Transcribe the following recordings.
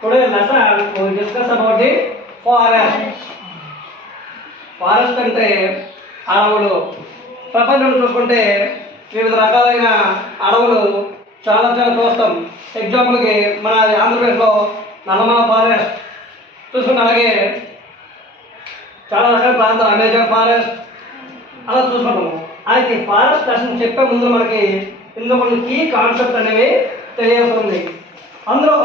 Today lesson we will discuss about the forest. Forest అంటే అడవులు. ప్రపంచంలో చూసుకుంటే వివిధ రకాలైన అడవులు చాలా చూస్తాం. ఎగ్జాంపుల్కి మన ఆంధ్రప్రదేశ్లో నల్లమల ఫారెస్ట్ చూసుకుంటే, అలాగే చాలా రకాల ప్రాంతాలు అమెజాన్ ఫారెస్ట్ అలా చూసుకుంటాము. అయితే ఫారెస్ట్ అసలు చెప్పే ముందు మనకి ఇందులో కొన్ని కీ కాన్సెప్ట్ అనేవి తెలియాల్సి ఉంది. అందులో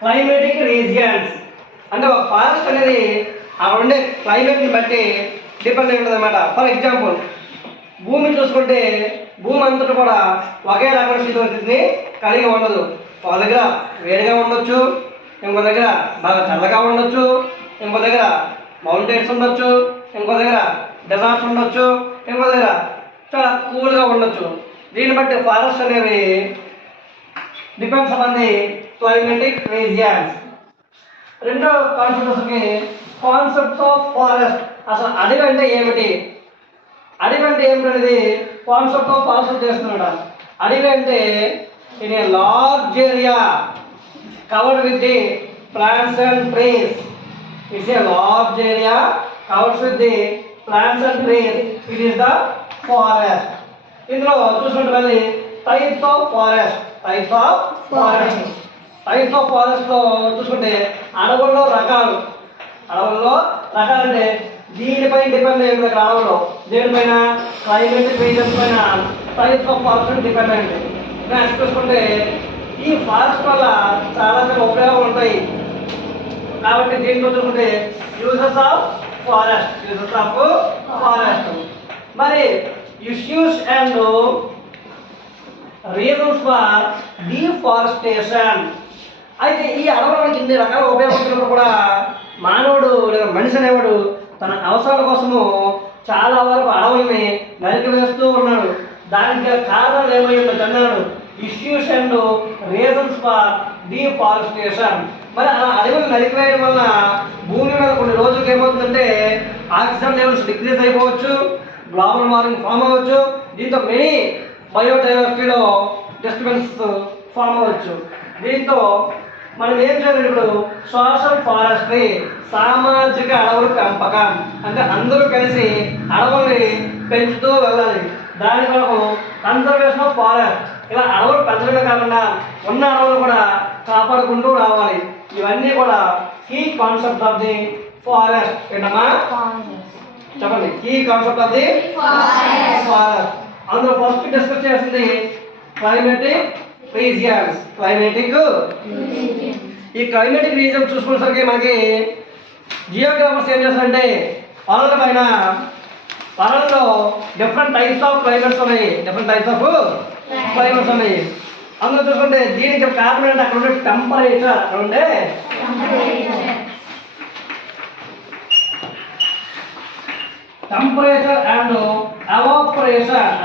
క్లైమేటిక్ రీజియన్స్ అంటే ఒక ఫారెస్ట్ అనేది అక్కడ ఉండే క్లైమేట్ని బట్టి డిపెండ్ అయి ఉంటుంది అన్నమాట. ఫర్ ఎగ్జాంపుల్ భూమిని చూసుకుంటే భూమి అంతటా కూడా ఒకే రకమైన శీతోష్ణస్థితిని కలిగి ఉండదు. ఒక దగ్గర వేడిగా ఉండొచ్చు, ఇంకో దగ్గర బాగా చల్లగా ఉండొచ్చు, ఇంకో దగ్గర మౌంటైన్స్ ఉండొచ్చు, ఇంకో దగ్గర డెజర్ట్స్ ఉండొచ్చు, ఇంకో దగ్గర చాలా కూల్గా ఉండొచ్చు. దీన్ని బట్టి ఫారెస్ట్ అనేవి depends upon the climatic regions. రెండో కాన్సెప్ట్కి కాన్సెప్ట్స్ ఆఫ్ ఫారెస్ట్. అసలు అడవి అంటే ఏమిటి, అడవి అంటే ఏమిటనేది కాన్సెప్ట్ ఆఫ్ ఫారెస్ట్ చేస్తున్నాడు. అడవి అంటే in a large area covered with the plants and trees. It's a large area covered with the plants and trees. It is the forest. ఇందులో చూసుకుంటే మళ్ళీ types of forest. Types of ఫారెస్ట్లో చూసుకుంటే అడవుల్లో రకాలు. అడవుల్లో రకాలంటే దీనిపై డిపెండ్ అయ్యి ఉంటుంది. అడవుల్లో దేనిపైన క్లైమేటిక్ రీజన్స్ పైన టైప్స్ ఆఫ్ ఫారెస్ట్ డిపెండ్ అయ్యింది. నెక్స్ట్ చూసుకుంటే ఈ ఫారెస్ట్ వల్ల చాలా ఉపయోగాలు ఉంటాయి. కాబట్టి దీంట్లో చూసుకుంటే యూజెస్ ఆఫ్ ఫారెస్ట్ మరి issues and reasons for deforestation. అయితే ఈ అడవులకు ఇన్ని రకాల ఉపయోగించినప్పుడు కూడా మానవుడు లేదా మనిషి అనేవాడు తన అవసరాల కోసము చాలా వరకు అడవుల్ని నరికివేస్తూ ఉన్నాడు. దానికి కారణాలు ఏమైందో అన్నాడు, issues and reasons for deforestation. మరి ఆ అడవులు నరికివేయడం వల్ల భూమి మీద కొన్ని రోజులకి ఏమవుతుందంటే ఆక్సిజన్ లెవెల్స్ డిక్రీజ్ అయిపోవచ్చు, గ్లోబల్ వార్మింగ్ ఫామ్ అవ్వచ్చు. దీంతో మెనీ బయోడైవర్సిటీలో డిస్టర్బెన్స్ ఫామ్ అవ్వచ్చు. దీంతో మనం ఏం చేయాలి, ఇప్పుడు సోషల్ ఫారెస్ట్రీ, సామాజిక అడవుల పెంపకం అంటే అందరూ కలిసి అడవుల్ని పెంచుతూ వెళ్ళాలి. దాని కొరకు కన్జర్వేషన్ ఆఫ్ ఫారెస్ట్. ఇలా అడవులు పెంచడమే కాకుండా ఉన్న అడవులు కూడా కాపాడుకుంటూ రావాలి. ఇవన్నీ కూడా key concept of the forest. ఏంటమ్మా చెప్పండి, key concept of the forest. అందులో ఫస్ట్ డిస్కస్ చేసింది క్లైమేటిక్ రీజియన్స్. ఈ క్లైమేటిక్ రీజియన్ చూసుకునేసరికి మనకి జియోగ్రాఫర్స్ ఏం చేస్తారంటే వరల్డ్ పైన వరల్డ్లో డిఫరెంట్ టైప్స్ ఆఫ్ క్లైమేట్స్ ఉన్నాయి. అందులో చూసుకుంటే దీనికి కారణం ఏంటంటే అక్కడ ఉండే టెంపరేచర్. అక్కడ ఉండే టెంపరేచర్ అండ్ ఎవాపరేషన్.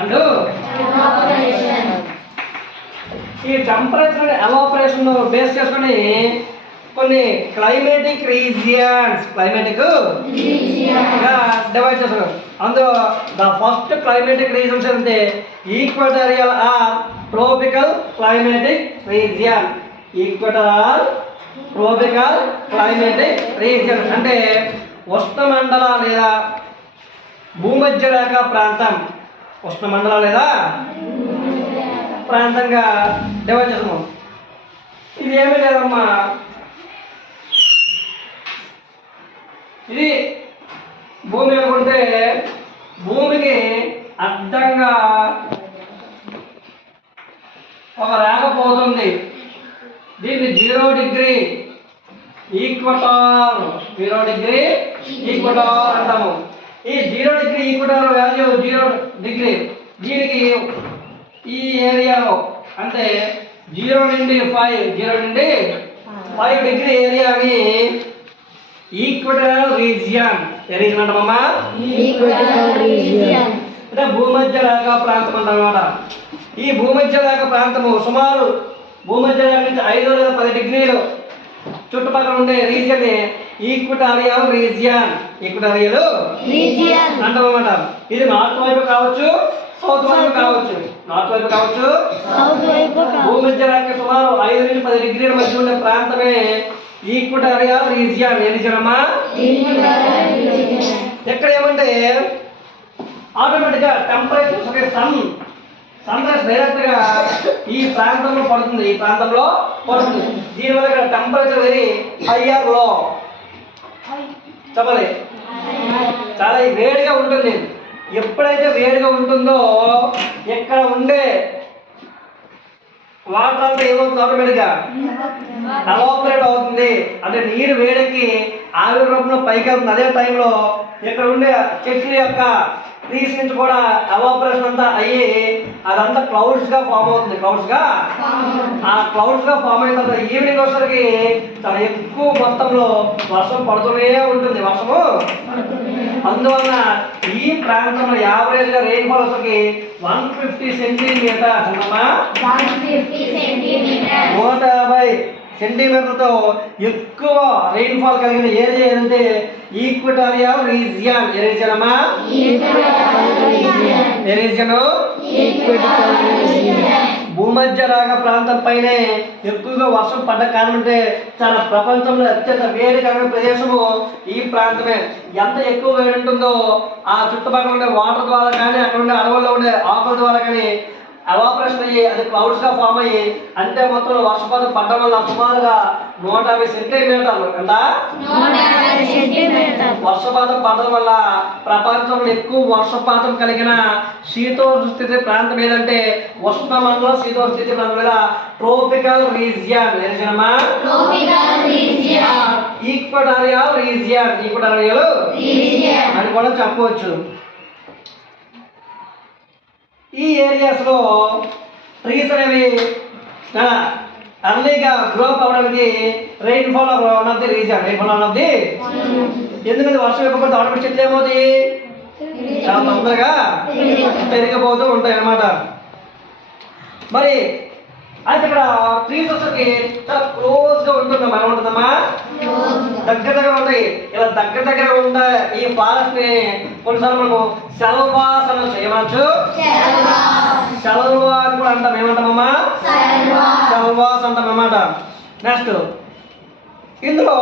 ఈ టెంపరేచర్ అండ్ ఎవాపరేషన్ బేస్ చేసుకుని కొన్ని క్లైమేటిక్ రీజియన్స్ డివైడ్ చేస్తారు. అందులో ద ఫస్ట్ క్లైమేటిక్ రీజియన్స్ అంటే equatorial or tropical climatic region. Tropical climatic region అంటే ఉష్ణమండల లేదా భూమధ్య రేఖ ప్రాంతం. ప్రాంతంగా డివైడ్ చేస్తున్నాం. ఇది ఏమీ లేదమ్మా, ఇది భూమి అనుకుంటే భూమికి అడ్డంగా ఒక రేఖ పోతుంది. దీన్ని 0 డిగ్రీ ఈక్వటార్ అంటాము. ఈ 0 డిగ్రీ ఈక్వటార్ వాల్యూ 0 డిగ్రీ. దీనికి ఈ ఏరియాలో అంటే 0 నుండి 5 డిగ్రీ ఏరియాని ఈక్వటోరియల్ రీజియన్ అంటామమ్మా. అంటే భూమధ్య రేఖ ప్రాంతం అంటామన్నమాట. ఈ భూమధ్య రేఖ ప్రాంతము సుమారు భూమధ్య రేఖ నుంచి 5 లేదా 10 డిగ్రీలు చుట్టుపక్కల ఉండే రీజియన్ ఈక్వటోరియల్ రీజియన్ అంటామన్నమాట. ఇది నార్త్ వైపు కావచ్చు, సౌత్ వైపు కావచ్చు, నార్త్ వైపు కావచ్చు. భూమధ్య రేఖ సుమారు 5 నుంచి 10 డిగ్రీల మధ్య ఉండే ప్రాంతమే ఈక్వటారియల్ రీజియన్. ఏ రీజియన్ అమ్మా? ఇక్కడ ఏమంటే ఆటోమేటిక్గా టెంపరేచర్ సన్ రైజ్ డైరెక్ట్ గా ఈ ప్రాంతంలో పడుతుంది, ఈ ప్రాంతంలో పడుతుంది. దీనివల్ల ఇక్కడ టెంపరేచర్ వెరీ హైయర్ లో చెప్పాలి, చాలా వేడిగా ఉంటుంది. ఎప్పుడైతే వేడిగా ఉంటుందో ఇక్కడ ఉండే వాటర్ అంతా ఏమవుతుంది, ఆటోమేటిక్గా ఎవాపరేట్ అవుతుంది. అంటే నీరు వేడికి ఆవిరి రూపంలో పైకి వెళ్తుంది. అదే టైంలో ఇక్కడ ఉండే చెట్ల యొక్క ట్రీస్ నుంచి కూడా ఎవాపరేషన్ అంతా అయ్యి అదంతా క్లౌడ్స్ గా ఫామ్ అవుతుంది. ఆ క్లౌడ్స్ గా ఫామ్ అయిన తర్వాత ఈవినింగ్ వచ్చేసరికి చాలా ఎక్కువ మొత్తంలో వర్షం పడుతూనే ఉంటుంది. వర్షము అందువల్ల ఈ ప్రాంతంలో యావరేజ్ గా రెయిన్ ఫాల్ వచ్చేసరికి 150 సెంటీమీటర్, 150 సెంటీమీటర్తో ఎక్కువ రెయిన్ ఫాల్ కలిగిన ఏరియా ఏదంటే ఈక్వటారియల్ రీజియన్. ఏ రీజియన్ అమ్మా? ఏ రీజియన్? భూమధ్య రేఖ ప్రాంతం పైనే ఎక్కువగా వర్షం పడ్డ కారణం అంటే చాలా ప్రపంచంలో అత్యంత వేడి కలిగిన ప్రదేశము ఈ ప్రాంతమే. ఎంత ఎక్కువ వేడి ఉంటుందో ఆ చుట్టుపక్కల ఉండే వాటర్ ద్వారా కానీ అక్కడ ఉండే అడవుల్లో ఉండే ఆకుల ద్వారా కానీ ఎవాపరేషన్ అయ్యి అది క్లౌడ్స్ గా ఫామ్ అయ్యి అంటే మొత్తంలో వర్షపాతం పడడం వల్ల సుమారుగా 150 సెంటీమీటర్లు ఎంత వర్షపాతం పడడం వల్ల ప్రపంచంలో ఎక్కువ వర్షపాతం కలిగిన శీతోష్ణ స్థితి ప్రాంతం ఏదంటే ఉష్ణమండల శీతోష్ణ స్థితి ప్రాంతం లేదా ట్రోపికల్ రీజియన్. ఏదమ్మా? ఈక్వటారియల్ రీజియన్. ఈక్వటారియల్ అని కూడా చెప్పవచ్చు. ఈ ఏరియాస్ లో ట్రీస్ అనేవి అర్లీగా గ్రోప్ అవడానికి rain fall one of the reason. Rain fall one of the ఎందుకంటే వర్షం ఎక్కువ ఆటోమేటిక్ చెట్లు ఏమవుతాయి, చాలా తొందరగా పెరిగిపోతూ ఉంటాయి అన్నమాట. మరి అయితే ఇక్కడ ట్రీస్ వచ్చేసి చాలా క్లోజ్ గా ఉంటుందమ్మా. ఎలా ఉంటుందమ్మా? దగ్గర ఉంటాయి. ఇలా దగ్గర ఉన్న ఈ ఫారెస్ట్ ని కొన్నిసార్లు మనము సెల్వాస్ అనొచ్చు. ఏమనొచ్చు? సెల్వా అని కూడా అంటాం. ఏమంటామమ్మా? సెల్వాస్ అంటాం అన్నమాట. నెక్స్ట్ ఇందులో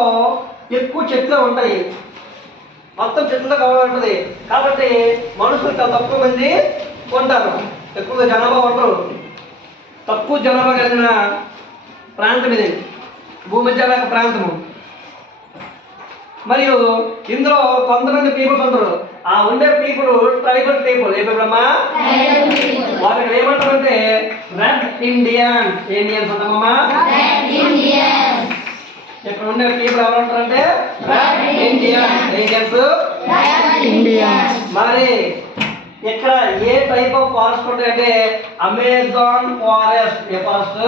ఎక్కువ చెట్లు ఉంటాయి, మొత్తం చెట్లతో కవర్ ఉంటుంది. కాబట్టి మనుషులు చాలా తక్కువ మంది ఉంటారు, ఎక్కువ జనాభా ఉంటారు. తక్కువ జనాభా కలిగిన ప్రాంతం ఇది, భూమధ్య రేఖ ప్రాంతము. మరియు ఇందులో కొంతమంది పీపుల్స్ ఉంటారు. ఆ ఉండే పీపుల్ ట్రైబల్ పీపుల్. ఏ పీపుల్ అమ్మా? వాళ్ళకి ఏమంటారంటే రెడ్ ఇండియన్స్. ఇండియన్స్ అంటామమ్మా. ఇక్కడ ఉండే పీపుల్ ఎవరు ఉంటారంటే రెడ్ ఇండియన్స్. మరి ఇక్కడ ఏ టైప్ ఆఫ్ ఫారెస్ట్ ఉంటాయంటే అమెజాన్ ఫారెస్ట్. ఏ ఫారెస్ట్?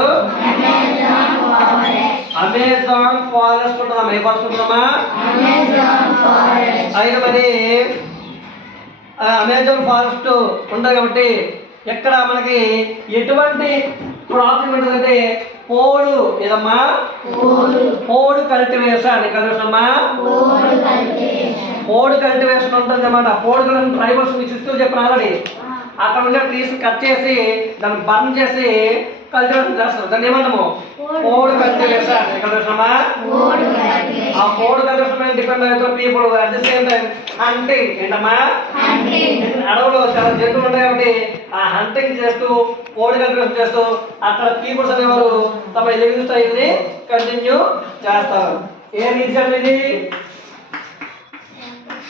అమెజాన్ ఫారెస్ట్ ఉంటుందమ్మా. ఏ ఫారెస్ట్ ఉంటుందమ్మా? అయితే మరి అమెజాన్ ఫారెస్ట్ ఉంటుంది కాబట్టి ఎక్కడ మనకి ఎటువంటి ప్రాబ్లం ఉంటుందంటే పోడు. ఏదమ్మా? పోడు కల్టివేషన్. కల్టివేషన్ పోడు కల్టివేషన్ ఉంటుంది అన్నమాట. పోడు ట్రైబల్స్ మీకు సిస్టమ్ చెప్పిన ఆల్రెడీ. అక్కడ ఉండే ట్రీస్ కట్ చేసి దాన్ని బర్న్ చేసి కల్టివేషన్ చేస్తారు. దాన్ని ఏమంటాము? పోడు కల్టివేషన్. కల్టివేషన్ ఆ పోడు కల్టివేషన్ డిపెండ్ అవుతారు people. At the same time hunting. ఏంటమ్మా? అడవులో చాలా జంతువులు ఉంటాయి కాబట్టి ఆ హంటింగ్ చేస్తూ పోడు కల్టివేషన్ చేస్తూ అక్కడ పీపుల్స్ అనేవారు తమ లివింగ్ స్టైల్ ని కంటిన్యూ చేస్తారు. ఏ రీజన్ ఇది?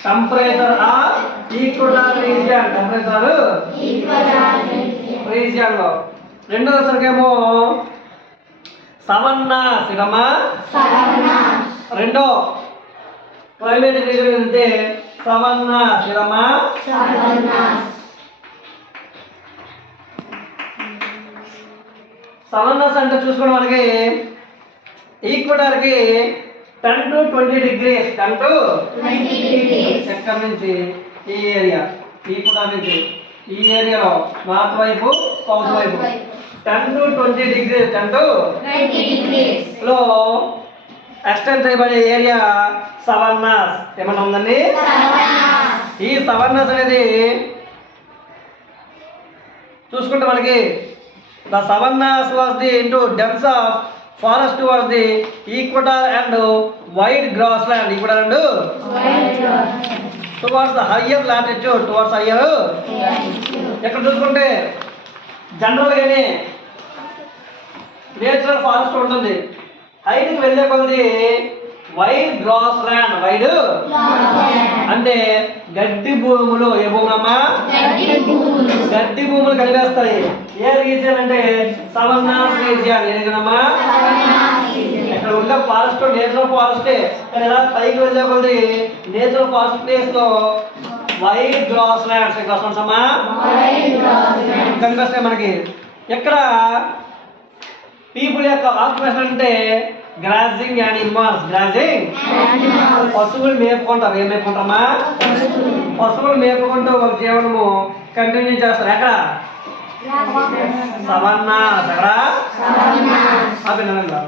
Temperature equatorial region. Temperature region లో. రెండో దశకేమో సవన్నాస్. ఇదమ్మా రెండో క్లైమేటిక్ రీజియన్ అంటే సవన్నాస్. ఇదమ్మా సవన్నాస్ అంటే చూసుకోవడం మనకి ఈక్వటార్ కి 10 to 20 degrees. 10 to 20 degrees. ఎక్కడ నుంచి ఈ ఏరియా ఈక్వటార్ నుంచి ఈ ఏరియాలో నార్త్ వైపు సౌత్ వైపు 10 to 20 degrees. 10 to 20 degrees లో ఎక్స్టెండ్ చేయబడే ఏరియా సవర్నాస్. ఏమన్నా ఉందండి? ఈ సవర్నాస్ అనేది చూసుకుంటే మనకి the savannas was the into dense of forest was the equator and wide grass land equator and towards the higher latitude towards higher. ఇక్కడ చూసుకుంటే జనరల్గానే నేచురల్ ఫారెస్ట్ ఉంటుంది, హైట్కి వెళ్ళే కొద్ది వైడ్ గ్రాస్ ల్యాండ్, వైడ్ అంటే గడ్డి భూములు. ఏ భూములమ్మా? గడ్డి భూములు కలిగేస్తాయి. ఏ రీజియన్ అంటే సవన్నాస్ రీజియన్. ఏదమ్మా? ఇక్కడ ఉండే ఫారెస్ట్ నేచురల్ ఫారెస్టే, కానీ ఇలా పైకి వెళ్ళే కొద్ది నేచురల్ ఫారెస్ట్ ప్లేస్ లో వైడ్ గ్రాస్ ల్యాండ్స్ అమ్మా కనిపిస్తాయి మనకి. ఇక్కడ పీపుల్ యొక్క ఆక్యుపేషన్ అంటే గ్రాజింగ్ యానిమల్స్. గ్రాజింగ్ పశువులు మేపుకుంటారు. ఏం మేపుకుంటామా? పశువులు మేపుకుంటూ ఒక జీవనము కంటిన్యూ చేస్తారు. ఎక్కడ? సవన్నా. ఎక్కడ? అభినందనలు.